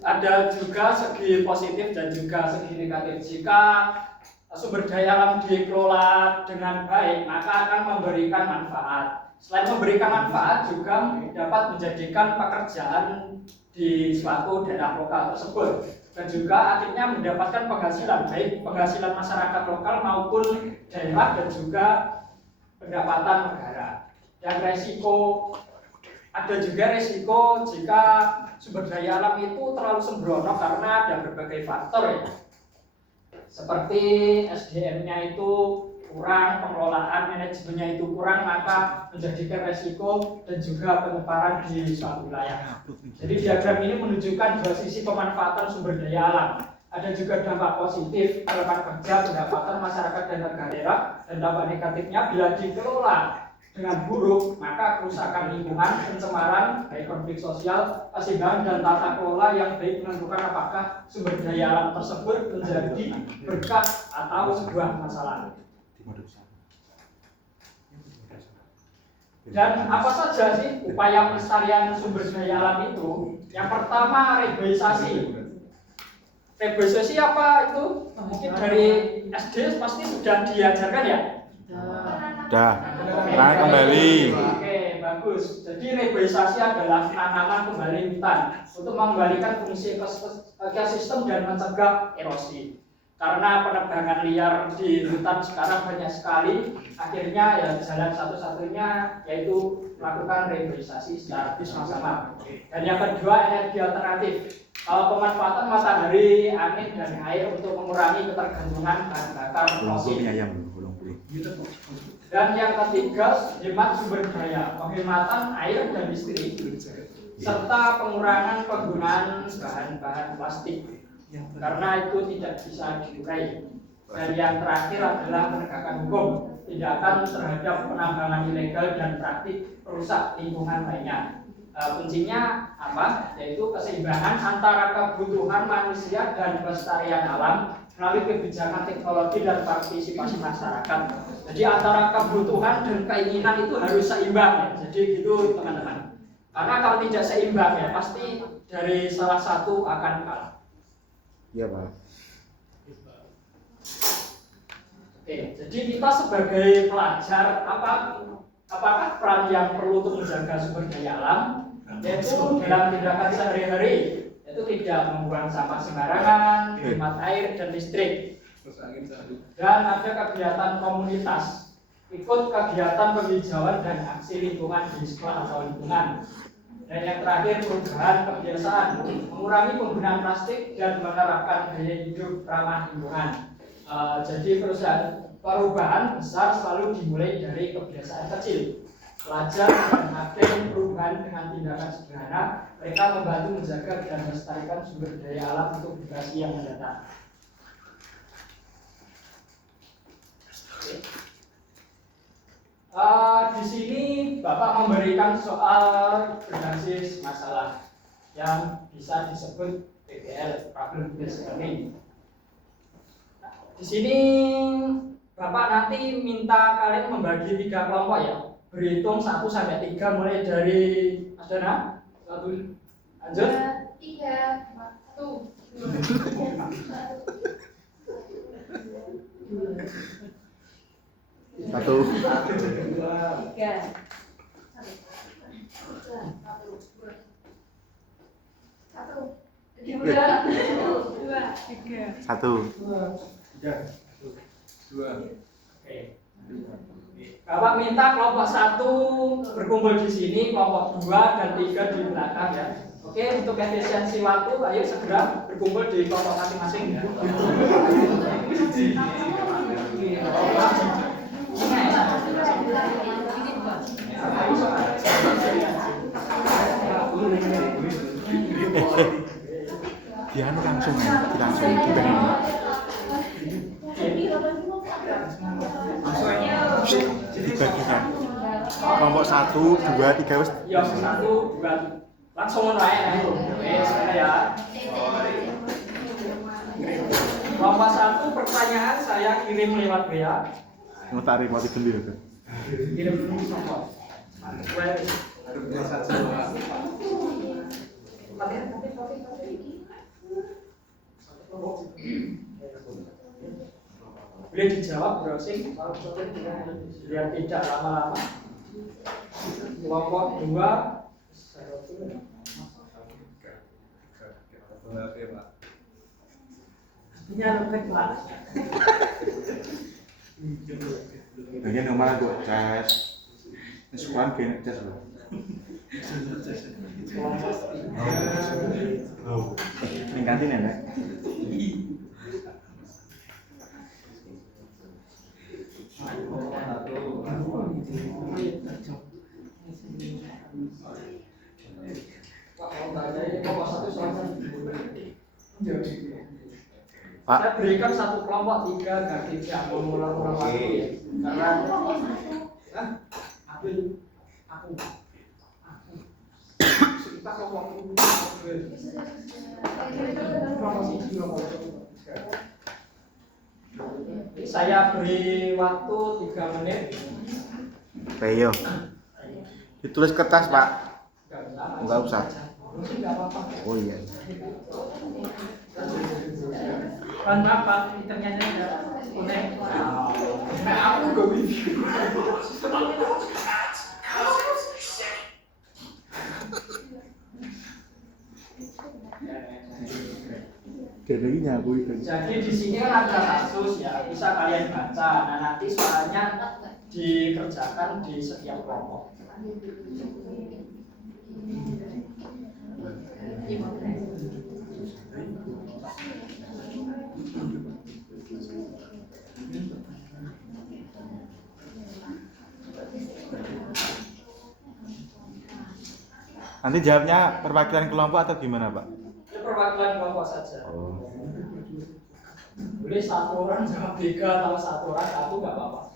Ada juga segi positif dan juga segi negatif. Jika sumber daya alam dikelola dengan baik, maka akan memberikan manfaat. Selain memberikan manfaat, juga dapat menjadikan pekerjaan di suatu daerah lokal tersebut, dan juga akhirnya mendapatkan penghasilan, baik penghasilan masyarakat lokal maupun daerah, dan juga pendapatan negara. Dan ada juga resiko jika sumber daya alam itu terlalu sembrono karena ada berbagai faktor ya, seperti SDM-nya itu kurang, pengelolaan manajemennya itu kurang, maka menjadikan resiko dan juga penyebaran di suatu wilayah. Jadi diagram ini menunjukkan dua sisi pemanfaatan sumber daya alam. Ada juga dampak positif harapan kerja, pendapatan masyarakat dan daerah, dan dampak negatifnya bila dikelola dengan buruk, maka kerusakan lingkungan, pencemaran, baik konflik sosial, keseimbangan dan tata kelola yang baik menentukan apakah sumber daya alam tersebut menjadi berkah atau sebuah masalah. Dan apa saja sih upaya pelestarian sumber daya alam itu? Yang pertama, reboisasi. Reboisasi apa itu? Mungkin dari SD pasti sudah diajarkan ya? Sudah. Nah, kembali. Oke, bagus. Jadi reboisasi adalah penanaman kembali hutan untuk mengembalikan fungsi ekosistem dan mencegah erosi. Karena penebangan liar di hutan sekarang banyak sekali, akhirnya ya jalan satu-satunya yaitu melakukan reboisasi secara bersama-sama. Dan yang kedua, energi alternatif. Pemanfaatan matahari, angin, dan air untuk mengurangi ketergantungan bahan bakar fosil. Dan yang ketiga, hemat sumber daya, penghematan air dan listrik, serta pengurangan penggunaan bahan-bahan plastik, karena itu tidak bisa diurai. Dan yang terakhir adalah penegakan hukum, tindakan terhadap penambangan ilegal dan praktik perusak lingkungan lainnya. Kuncinya apa? Yaitu keseimbangan antara kebutuhan manusia dan kelestarian alam melalui kebijakan teknologi dan partisipasi masyarakat. Jadi antara kebutuhan dan keinginan itu harus seimbang ya. Jadi gitu teman-teman. Karena kalau tidak seimbang ya pasti dari salah satu akan kalah. Iya, Pak. Oke, jadi kita sebagai pelajar apakah peran yang perlu untuk menjaga sumber daya alam? Yaitu dalam tindakan sehari-hari, yaitu tidak membuang sampah sembarangan, hemat air dan listrik. Dan ada kegiatan komunitas, ikut kegiatan penghijauan dan aksi lingkungan di sekolah atau lingkungan. Dan yang terakhir, perubahan kebiasaan, mengurangi penggunaan plastik dan menerapkan gaya hidup ramah lingkungan. Jadi perubahan besar selalu dimulai dari kebiasaan kecil. Pelajar dan agen perubahan dengan tindakan sederhana, mereka membantu menjaga dan melestarikan sumber daya alam untuk generasi yang mendatang. Di sini Bapak memberikan soal berbasis masalah yang bisa disebut PBL, problem based learning. Di sini Bapak nanti minta kalian membagi 3 kelompok ya. Berhitung 1 sampai 3 mulai dari Mas Dana. 1 lanjut. 3, 1. 2. Bapak minta kelompok 1 berkumpul di sini, kelompok 2 dan 3 di belakang ya. Oke, untuk efisiensi waktu, ayo segera berkumpul di kelompok masing-masing ya. Dia langsung dipegang. Dibagikan. Kelompok 1, 2, 3 wis. Ya, 1, 2. Langsung wae ya. Wes ya. Kelompok 1 pertanyaan saya kirim lewat WA. Ngutari mau digendi lho. Kirim nomor. Boleh dijawab browsing biar tidak lama-lama. Kelompok 2 ini lebih Pak. Bagian nomor aku tes. Sekarang kena tes loh. Ini kantin ya, Nek? Pak. Saya berikan satu kelompok 3 gadis yang mengulang-ulang waktu karena aku kita kelompok saya beri waktu 3 menit. Ayo. Ditulis kertas, Pak. Enggak usah. Oh iya. Karena Pak, ternyata udah kuning. Nah, aku gak bisa. Jadi di sini kan ada kasus ya, bisa kalian baca. Nah, nanti soalnya dikerjakan di setiap kelompok. Nanti jawabnya perwakilan kelompok atau gimana, Pak? Ini perwakilan kelompok saja. Oh. Boleh 1 orang jawab 3 atau 1 orang 1 nggak apa-apa.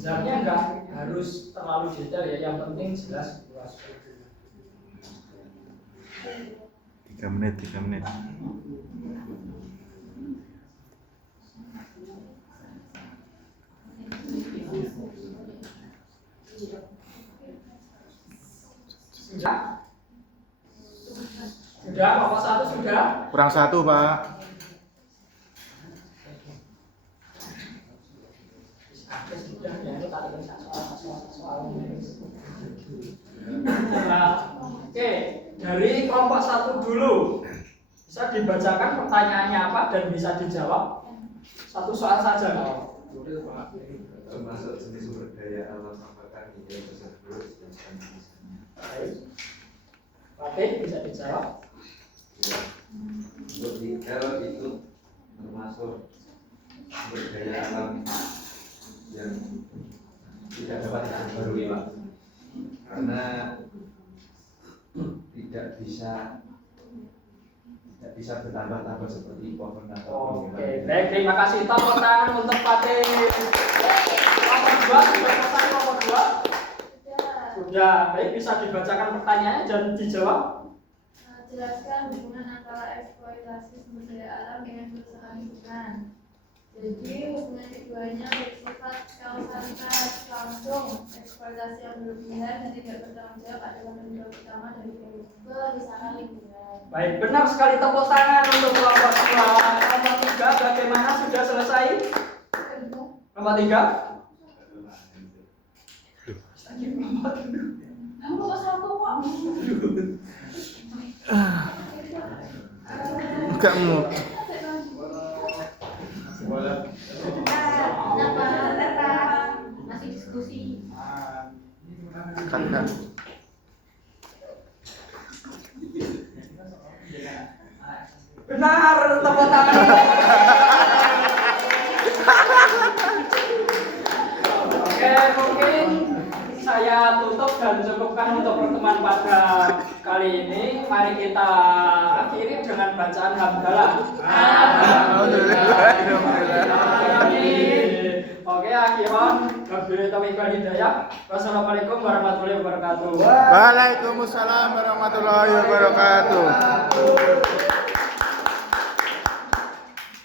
Jamnya nggak harus terlalu detail ya, yang penting jelas luas. 3 menit, 3 menit. Sudah? Sudah, kelompok 1 sudah? Kurang 1, Pak. Oke, dari kelompok 1 dulu bisa dibacakan pertanyaannya apa dan bisa dijawab 1 soal saja kalau termasuk jenis sumber daya alam apakah ini tersebut. Oke, bisa dijawab. Ya. Untuk kalau itu termasuk sumber daya alam yang tidak dapat diperbarui, Pak, karena tidak bisa bertambah-tambah seperti pohon atau Oke, baik, terima kasih. Tepuk tangan untuk Fatih. Kelompok 2 sudah selesai, kelompok 2 sudah. Baik, bisa dibacakan pertanyaannya dan dijawab. Jelaskan hubungan antara eksploitasi sumber daya alam dengan kerusakan lingkungan. Jadi hubungan keduanya bersifat kausalitas langsung. Eksploitasi yang berlebihan dan tidak bertanggung jawab adalah penyebab utama dari kerusakan lingkungan. Baik, benar sekali. Tepuk tangan untuk kelompok 2. Kelompok 3 bagaimana, sudah selesai? Kelompok 3? Enggak mau. Masih diskusi. Kan. Benar, tepuk tangan. Oke, mungkin saya tutup dan cukupkan untuk pertemuan pada kali ini. Mari kita akhiri dengan bacaan hamdalah. Alhamdulillah. Oke, akhiran wabillahi taufiq wal hidayah. Wassalamualaikum warahmatullahi wabarakatuh. Waalaikumsalam warahmatullahi wabarakatuh.